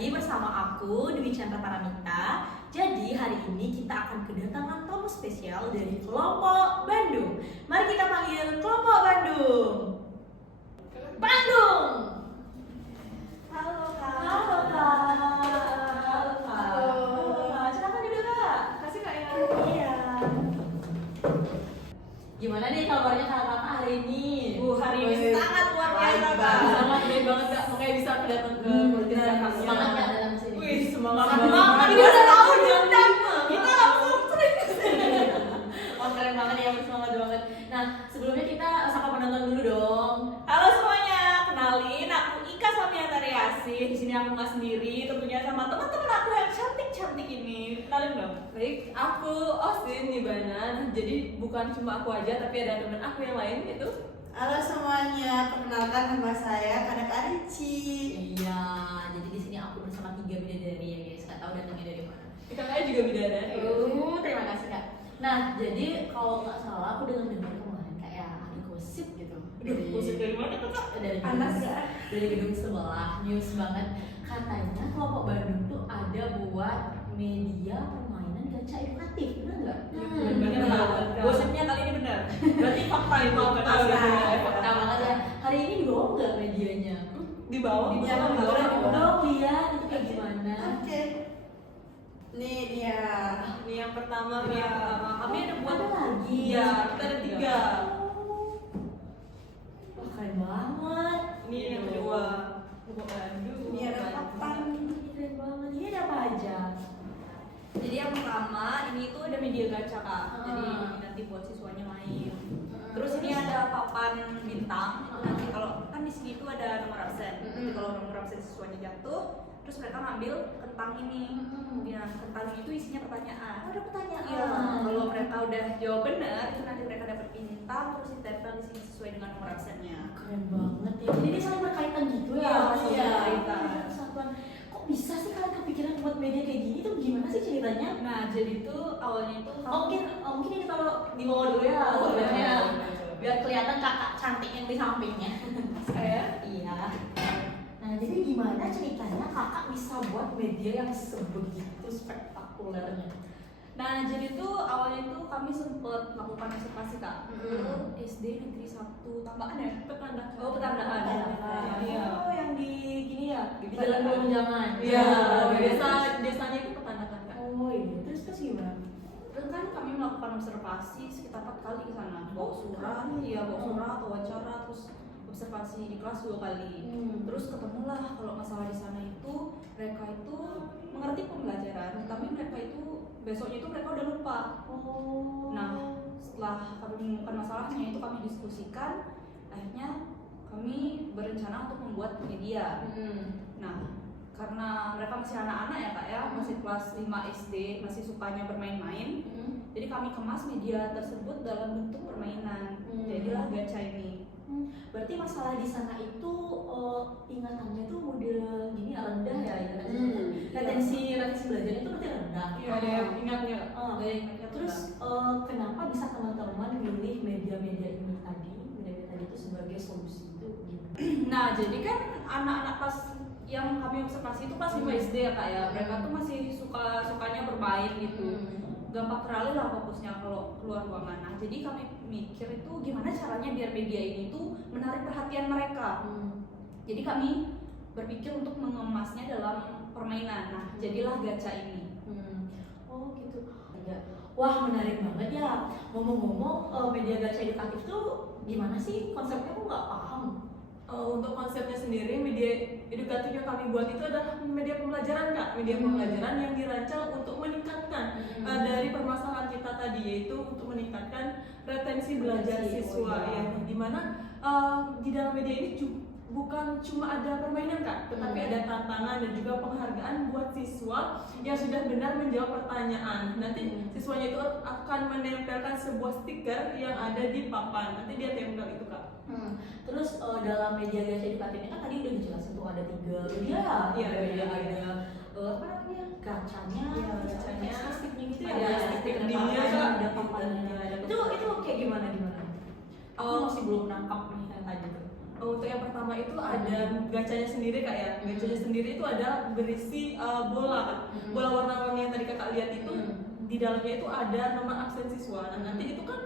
lagi bersama aku Dwi Chandra Paramita. Jadi hari ini kita akan kedatangan tamu spesial dari kelompok Bandung. Mari kita panggil kelompok Bandung. Bandung. Halo Kak. Halo Kak. Halo Kak. Halo. Silakan duduk Kak. Kasih Kak ya. Iya. Gimana nih kabarnya kakak hari ini? Hari ini sangat luar biasa Kak. Sangat baik banget Kak. Makanya bisa datang ke podcast kakak. Semangat Kak dalam sini. Wih, semangat banget. banget. Ini udah tahu diundang. Kita langsung serius. Oh keren banget ya, semangat banget. Nah sebelumnya kita sapa penonton dulu dong. Halo semuanya, kenalin aku Ika Samiata Riasi. Di sini aku nggak sendiri, tentunya sama teman-teman aku yang cantik-cantik ini. Kenalin dong. Baik, aku Austin Nibana. Jadi bukan cuma aku aja, tapi ada teman aku yang lain itu. Halo semuanya, perkenalkan nama saya Kanak Arici. Iya, jadi di sini aku bersama 3 bidadari ya guys. Gak tahu datangnya dari mana. Kakaknya juga bidadari. Terima kasih kak. Nah jadi kalau nggak salah aku dengar kemarin kayak ada gosip gitu. Gosip dari mana tuh Kak? Dari Panas gedung- gak? Dari gedung sebelah, news banget. Katanya kelompok Bandung tuh ada buat media permainan gacha edukatif, benar nggak? Bener banget. Gosipnya kali ini benar. Berarti fakta itu bukan gosip. Fakta banget ya. Hari ini dibawa nggak medianya? Di bawah. Jangan Boleh dibawa. dong lihat itu kayak gimana? Oke. Nih dia. Ini yang pertama, Ini yang pertama. Kami ada buat Ada lagi. Iya, kita ada 3. Wah keren banget. Ini yang kedua. Bandung. Ini ada papan. Keren banget. Ini ada apa aja? Jadi yang pertama ini tuh ada media gacha Kak. Jadi Ah. ini nanti buat siswanya main. Terus ini ada papan bintang. Nanti kalau kan di sini tuh ada nomor absen. Nanti kalau nomor absen siswanya jatuh, terus mereka ngambil kentang ini. Ya, kentang itu isinya pertanyaan. Ada pertanyaan. Iya, kalau mereka udah jawab benar, itu nanti mereka dapat bintang terus ditempel di sini sesuai dengan nomor absennya. Keren banget ya. Jadi ini saling berkaitan gitu ya. Iya, Mas? saling berkaitan. Persatuan. Kok bisa sih kalian kepikiran buat media kayak gini tuh gimana sih ceritanya? Nah, jadi tuh awalnya itu Mungkin ini taruh di bawah dulu ya. Sebenarnya biar kelihatan kakak cantik yang di sampingnya. saya Iya. Nah, jadi gimana ceritanya kakak bisa buat media yang sebegitu spektakulernya? Nah, jadi tuh awalnya tuh kami sempet melakukan observasi Kak. Itu SD Negeri 1 Tambahan ya? Petanda. Oh, Petandaan. Iya. Oh, yang di gini ya, di Petandaan. jalan jangan. Iya, Biasa desanya itu petandakan kan. Oh iya, terus gimana? Terus kan kami melakukan observasi sekitar 4 kali ke sana. Bawa surat, iya bawa surat, wawancara, terus observasi di kelas 2 kali. Terus ketemulah kalau masalah di sana itu mereka itu mengerti pembelajaran, tapi mereka itu besoknya itu mereka udah lupa. Oh. Nah, setelah kami menemukan masalahnya itu kami diskusikan, akhirnya kami berencana untuk membuat media. Nah, karena mereka masih anak-anak ya Kak ya, masih kelas 5 SD, masih sukanya bermain-main. Jadi kami kemas media tersebut dalam bentuk permainan. Jadilah gacha ini. Berarti masalah di sana itu ingatannya tuh model gini rendah ya ingatannya. Retensi belajarnya itu berarti rendah. Iya, ada yang ingatnya. Oh. Ada yang ingatnya Terus kenapa bisa teman-teman milih media-media ini tadi, media tadi itu sebagai solusi itu? Nah, jadi kan anak-anak pas yang kami observasi itu pas 5 SD ya Kak ya. Mereka tuh masih sukanya bermain gitu. Gampang teralih lah fokusnya kalau keluar ruangan. Nah, jadi kami mikir itu gimana caranya biar media ini tuh menarik perhatian mereka. Jadi kami berpikir untuk mengemasnya dalam permainan. Nah, jadilah gacha ini. Oh gitu. Wah menarik banget ya. Ngomong-ngomong media gacha edukatif tuh gimana sih konsepnya? Aku nggak paham. Untuk konsepnya sendiri, media edukatif yang kami buat itu adalah media pembelajaran Kak. Media pembelajaran yang dirancang untuk meningkatkan dari permasalahan kita tadi, yaitu untuk meningkatkan retensi belajar siswa ya. Dimana di dalam media ini bukan cuma ada permainan Kak, tetapi ada tantangan dan juga penghargaan buat siswa yang sudah benar menjawab pertanyaan. Nanti siswanya itu akan menempelkan sebuah stiker yang ada di papan. Nanti dia tempel itu Kak. Terus dalam media gacha edukatifnya kan tadi udah dijelasin tuh ada 3 media. Iya, Ada iya. apa namanya? Gacanya, Iya, gacanya. stick-sticknya gitu ya. Ada stick dia, Kak. ada papannya. Itu kayak gimana? Aku masih belum nangkap nih yang tadi tuh. Untuk yang pertama itu ada gacanya sendiri Kak ya. Gacanya sendiri itu ada berisi bola Kak. Bola warna-warni yang tadi Kakak lihat itu di dalamnya itu ada nomor absen siswa. Nah, nanti itu kan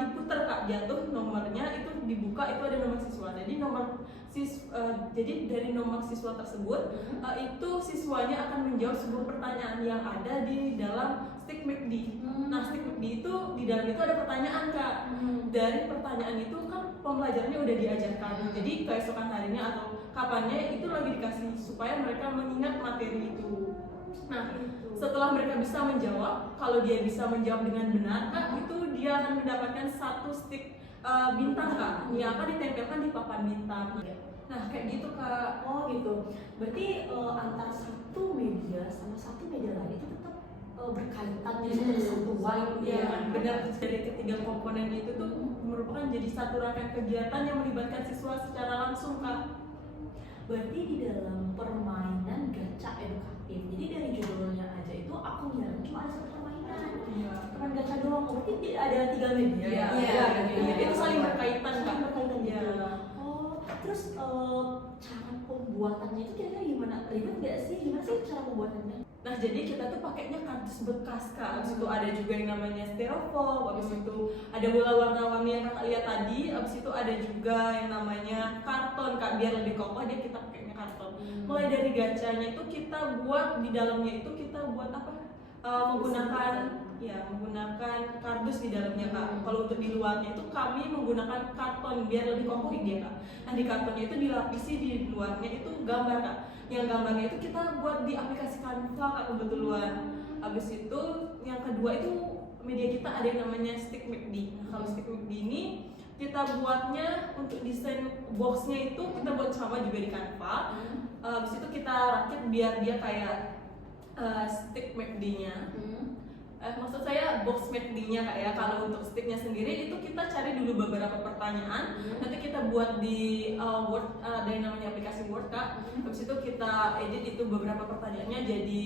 diputar Kak, jatuh nomornya itu dibuka itu ada nomor siswa. Jadi dari nomor siswa tersebut itu siswanya akan menjawab sebuah pertanyaan yang ada di dalam stick McD. Nah, stick McD itu di dalam itu ada pertanyaan Kak. Dari pertanyaan itu kan pembelajarannya udah diajarkan. Jadi keesokan harinya atau kapannya itu lagi dikasih supaya mereka mengingat materi itu. Nah, setelah mereka bisa menjawab, kalau dia bisa menjawab dengan benar Kak, itu dia akan mendapatkan satu stick bintang Kak, yang akan ditempelkan di papan bintang. Nah, kayak gitu Kak. Oh gitu. Berarti antara satu media sama satu media lain itu tetap berkaitan jadi satu kesatuan gitu Iya, ya. benar. Dari ketiga komponen itu tuh merupakan jadi satu rangkaian kegiatan yang melibatkan siswa secara langsung Kak. Berarti di dalam permainan gacha edukatif. Jadi dari judulnya aja itu aku ngira cuma ada satu permainan. Iya. Cuman gacha doang. Berarti ada 3 media. Iya, Iya, itu saling berkaitan Kak. Saling berkaitan Iya. gitu. Oh, terus cara pembuatannya itu kira-kira gimana? Ribet nggak sih? Gimana sih cara pembuatannya? Nah, jadi kita tuh pakainya kardus bekas Kak. Abis itu ada juga yang namanya styrofoam, abis itu ada bola warna-warni yang Kakak lihat tadi, abis itu ada juga yang namanya karton Kak, biar lebih kokoh dia kita pakainya karton. Mulai dari gacanya itu kita buat di dalamnya itu kita buat apa? Menggunakan kardus di dalamnya Kak. Kalau untuk di luarnya itu kami menggunakan karton biar lebih kokoh dia Kak. Nah, di kartonnya itu dilapisi di luarnya itu gambar Kak. Yang gambarnya itu kita buat di aplikasi Canva Kak kebetulan. Habis itu yang kedua itu media kita ada yang namanya stick McD. Nah, kalau stick McD ini kita buatnya untuk desain boxnya itu kita buat sama juga di Canva. Habis itu kita rakit biar dia kayak stick McD-nya. Maksud saya box McD-nya Kak ya. Kalau untuk sticknya sendiri itu kita cari dulu beberapa pertanyaan. Nanti kita buat di Word, ada yang namanya aplikasi Word Kak. Habis itu kita edit itu beberapa pertanyaannya jadi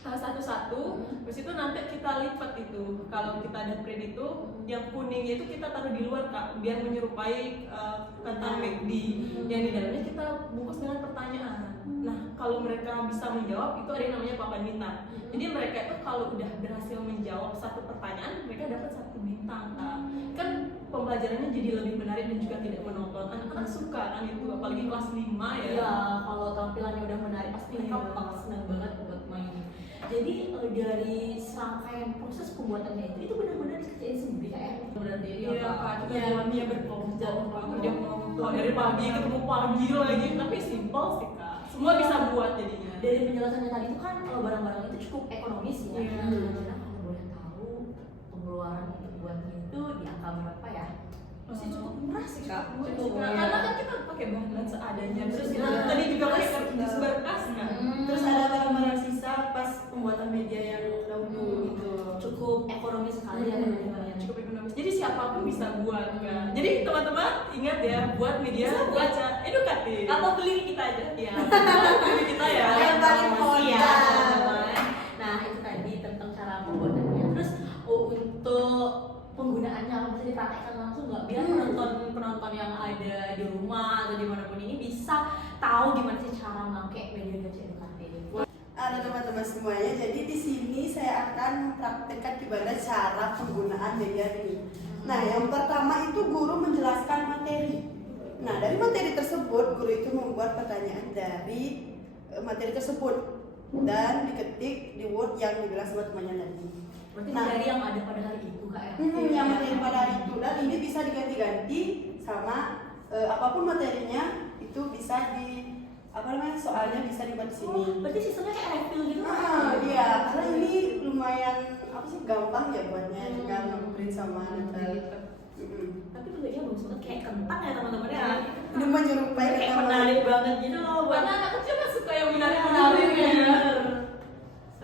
satu-satu. Habis itu nanti kita lipat itu. Kalau kita ada print itu, yang kuningnya itu kita taruh di luar Kak, biar menyerupai kentang McD. Yang di dalamnya kita bungkus dengan pertanyaan. Nah, kalau mereka bisa menjawab itu ada yang namanya papan bintang. Jadi mereka itu kalau udah berhasil menjawab satu pertanyaan, mereka dapat 1 bintang Kak. Kan pembelajarannya jadi lebih menarik dan juga tidak monoton. Anak-anak suka kan itu, apalagi kelas 5 ya. Iya, kalau tampilannya udah menarik pasti mereka bakal senang banget buat main. Jadi dari serangkaian proses pembuatannya itu benar-benar dikerjain sendiri Kak ya? Berarti Iya Kak, kita Iya. buatnya berkelompok, kerja kelompok dari pagi ketemu pagi lagi, tapi simpel sih Kak. Semua bisa buat jadinya. Dari penjelasannya tadi itu kan barang-barang itu cukup ekonomis ya. Iya. Kira-kira kalau boleh tahu pengeluaran untuk buatnya itu di angka berapa ya? Masih cukup murah sih Kak. Cukup, Iya. karena kan kita pakai bahan seadanya. Terus kita Nah, tadi juga pakai terus, kardus bekas kan. Terus ada barang-barang sisa pas pembuatan media yang dahulu gitu. Cukup ekonomis sekali ya teman-teman. Cukup ekonomis. Jadi siapapun bisa buat kan. Jadi teman-teman ingat ya, buat media Bisa buat. baca edukatif. Atau beli kita aja. Ya, beli kita ya. Yang paling Promosi ya, modal. teman-teman. Nah itu tadi tentang cara pembuatannya. Terus untuk penggunaannya bisa dipraktekkan langsung nggak? Biar penonton yang ada di rumah atau dimanapun ini bisa tahu gimana sih cara pakai media gacha edukatif. Halo teman-teman semuanya, jadi di sini saya akan mempraktekkan gimana cara penggunaan media ini. Nah, yang pertama itu guru menjelaskan materi. Nah, dari materi tersebut guru itu membuat pertanyaan dari materi tersebut dan diketik di Word yang dibilang sama temannya tadi. Berarti Nah. materi yang ada pada hari itu Kak ya? Yang materi pada hari itu, dan ini bisa diganti-ganti sama apapun materinya itu bisa di soalnya bisa dibuat di sini. Oh, berarti sistemnya kayak refill gitu kan? Iya, karena ini lumayan gampang ya buatnya, tinggal nge-print sama nempel. Tapi bentuknya bagus banget kayak kentang ya teman-teman ya. Ini menyerupai Kayak kata menarik banget gitu loh buat Karena anak kecil kan suka yang menarik-menarik ya.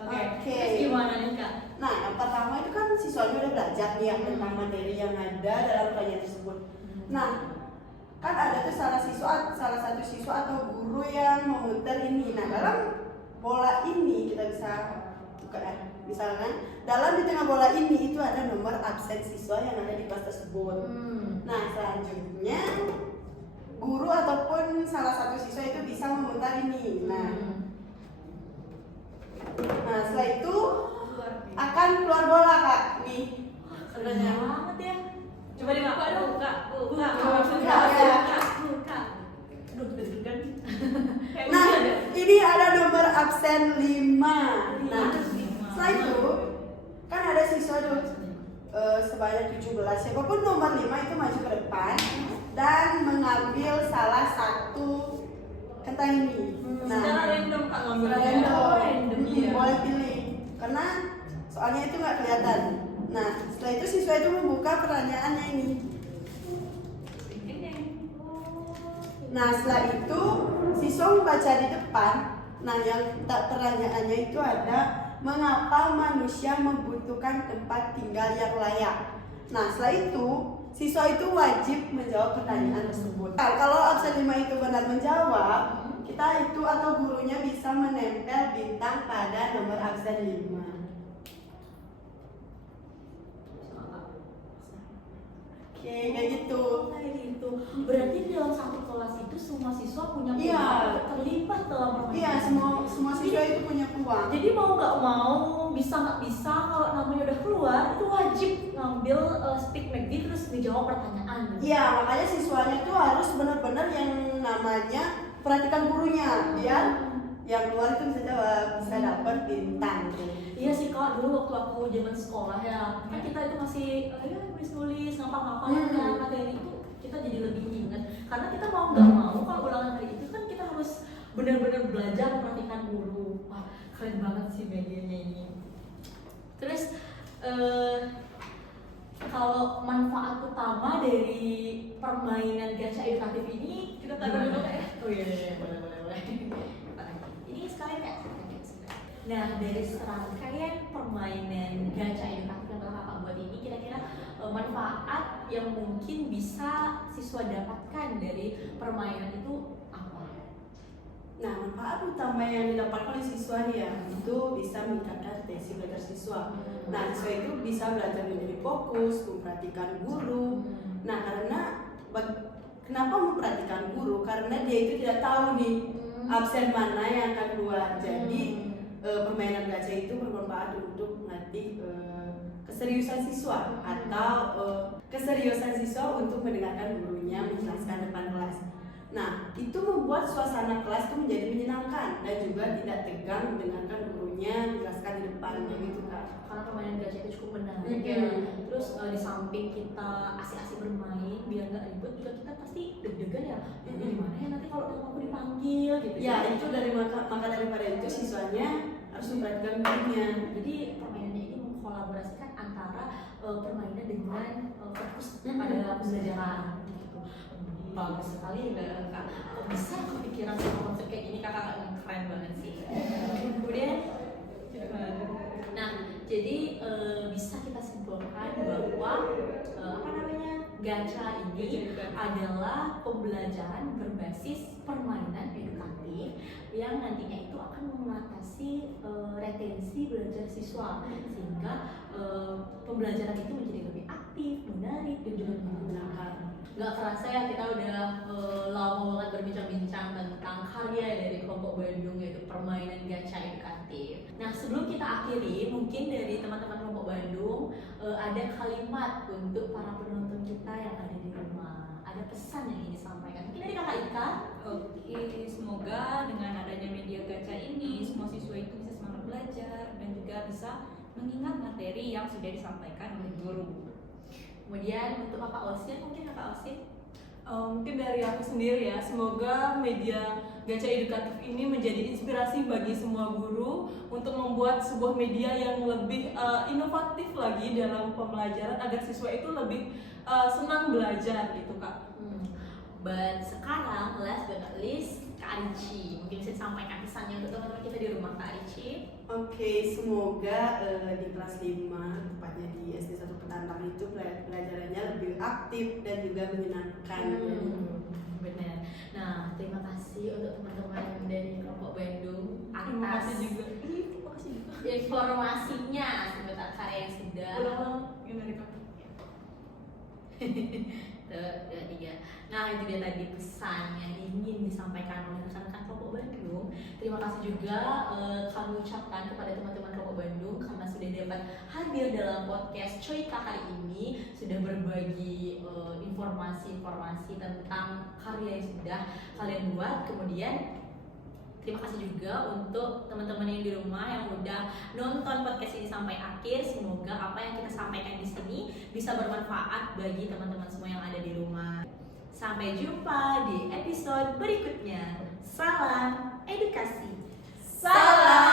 Oke. Oke. Terus gimana nih Kak? Nah, yang pertama itu kan siswanya udah belajar nih ya tentang materi yang ada dalam pertanyaan tersebut. Nah, kan ada tuh salah satu siswa atau guru yang memutar ini. Nah, dalam bola ini kita bisa buka ya. Misalkan dalam di tengah bola ini itu ada nomor absen siswa yang ada di kelas tersebut. Nah, selanjutnya guru ataupun salah satu siswa itu bisa memutar ini. Nah setelah itu akan keluar bola kak nih. Keren banget ya. Coba dibuka dong, buka. Buka, ya. Aduh, deg-degan. Nah ini ada nomor absen 5. Nah setelah itu kan ada siswa tuh sebanyak 17. Siapapun nomor 5 itu maju ke depan dan mengambil salah satu kentang ini. Secara random kak ngambilnya. Random. Iya. Boleh pilih karena soalnya itu nggak kelihatan. Nah setelah itu siswa itu membuka pertanyaannya ini. Nah setelah itu siswa membaca di depan. Nah yang pertanyaannya itu ada, mengapa manusia membutuhkan tempat tinggal yang layak? Nah setelah itu siswa itu wajib menjawab pertanyaan tersebut. Nah, kalau absen 5 itu benar menjawab, kita itu atau gurunya bisa menempel bintang pada nomor absen 5. Oke, kayak gitu. Kayak gitu. Berarti di dalam satu kelas itu semua siswa punya Iya. peluang untuk terlibat dalam permainan. Iya, semua siswa itu punya peluang. Jadi mau nggak mau, bisa nggak bisa, kalau namanya udah keluar itu wajib ngambil speak McD terus dijawab pertanyaan. Iya, makanya siswanya tuh harus benar-benar yang namanya perhatikan gurunya, biar yang keluar itu bisa jawab, bisa dapat bintang. Iya sih kak, dulu waktu aku zaman sekolah ya, kan kita itu masih ya nulis-nulis, ngapa-ngapain kan, materi itu kita jadi lebih ingat. Karena kita mau nggak mau kalau ulangan hari itu kan kita harus benar-benar belajar memperhatikan guru. Wah keren banget sih medianya ini. Terus kalau manfaat utama dari permainan gacha edukatif ini Kita taruh dulu ya. Oh iya, boleh. Ini sekalian ya. Nah, dari serangkaian permainan gacha edukatif yang telah kakak buat ini, kira-kira manfaat yang mungkin bisa siswa dapatkan dari permainan itu apa? Nah, manfaat utama yang didapatkan oleh siswa nih ya, itu bisa meningkatkan atensi belajar siswa. Nah, siswa itu bisa belajar menjadi fokus, memperhatikan guru. Nah, karena kenapa memperhatikan guru? Karena dia itu tidak tahu nih absen mana yang akan keluar. Jadi permainan gacha itu bermanfaat untuk melatih keseriusan siswa atau keseriusan siswa untuk mendengarkan gurunya menjelaskan depan kelas. Nah, itu membuat suasana kelas itu menjadi menyenangkan dan juga tidak tegang mendengarkan gurunya menjelaskan di depan gitu kan. Karena permainan gacha itu cukup menarik ya. Terus di samping kita asik-asik bermain biar nggak ribet, juga kita pasti deg-degan ya. Ini gimana ya nanti kalau aku dipanggil gitu. Ya, itu maka daripada itu siswanya harus memperhatikan gurunya. Jadi permainannya ini mengkolaborasikan antara permainan dengan fokus pada pembelajaran gitu. Bagus sekali ya kak. Kok bisa kepikiran sama konsep kayak gini, kakak keren banget sih. Kemudian nah jadi bisa kita simpulkan bahwa gacha ini adalah pembelajaran berbasis permainan edukatif yang nantinya itu akan mengatasi retensi belajar siswa, sehingga pembelajaran itu menjadi lebih aktif, menarik, dan juga menyenangkan. Gak kerasa ya kita udah lama banget berbincang-bincang tentang karya dari kelompok Bandung, yaitu permainan gacha edukatif. Nah sebelum kita akhiri, mungkin dari teman-teman kelompok Bandung ada kalimat untuk para penonton kita yang ada di rumah. Ada pesan yang ingin disampaikan. Mungkin dari kakak Ika. Oke, semoga dengan adanya media gacha ini semua siswa itu bisa semangat belajar dan juga bisa mengingat materi yang sudah disampaikan oleh guru. Kemudian untuk kakak Osin, mungkin kakak Osin. Mungkin dari aku sendiri ya, semoga media gacha edukatif ini menjadi inspirasi bagi semua guru untuk membuat sebuah media yang lebih inovatif lagi dalam pembelajaran agar siswa itu lebih senang belajar gitu kak. But sekarang last but not least, Kak Arici mungkin bisa disampaikan pesannya untuk teman-teman kita di rumah, Kak Arici. Oke, semoga di kelas 5, tepatnya di SD 1 Petantang itu pelajarannya lebih aktif dan juga menyenangkan. Benar. Nah, terima kasih untuk teman-teman dari kelompok Bandung Terima atas kasih juga. Terima kasih juga. informasinya seputar karya yang sudah. Ulang yang dari kakak. tiga. Nah itu dia tadi pesan yang ingin disampaikan oleh rekan-rekan Kelompok Bandung. Terima kasih juga kami ucapkan kepada teman-teman Kelompok Bandung karena sudah dapat hadir dalam podcast Coika kali ini, sudah berbagi informasi-informasi tentang karya yang sudah kalian buat. Kemudian terima kasih juga untuk teman-teman yang di rumah yang udah nonton podcast ini sampai akhir. Semoga apa yang kita sampaikan di sini bisa bermanfaat bagi teman-teman semua yang ada di rumah. Sampai jumpa di episode berikutnya. Salam edukasi. Salam